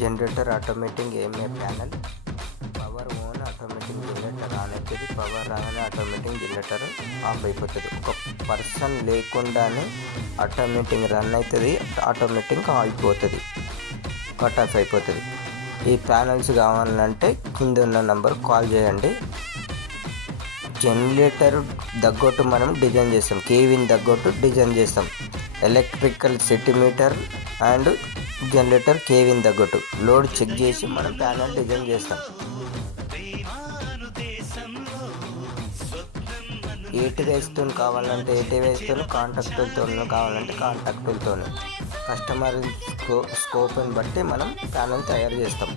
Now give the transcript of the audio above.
Generator automatic AMA panel power own automatic generator on అవుతుంది. Power రాగానే automatic generator of అయిపోతుంది. ఒక person లేకుండానే ఆటోమేటిక్ రన్ అవుతుంది, ఆటోమేటిక్ ఆగిపోతుంది, కట్ ఆఫ్ అయిపోతుంది. ఈ ప్యానల్స్ కావాలంటే కింద ఉన్న నంబర్ కాల్ చేయండి. జనరేటర్ తగ్గట్టు మనం డిజైన్ చేస్తాం, కేవీని తగ్గట్టు డిజైన్ చేస్తాం. ఎలక్ట్రికల్ సెంటీమీటర్ అండ్ జనరేటర్ కేవీని తగ్గట్టు లోడ్ చెక్ చేసి మనం ప్యానల్ డిజైన్ చేస్తాం. ఏటి వేస్తూ కావాలంటే ఏటి వేస్తూ, కాంటాక్టులతో కావాలంటే కాంటాక్టులతో, కస్టమర్ స్కోప్ని బట్టి మనం ప్యానల్ తయారు చేస్తాం.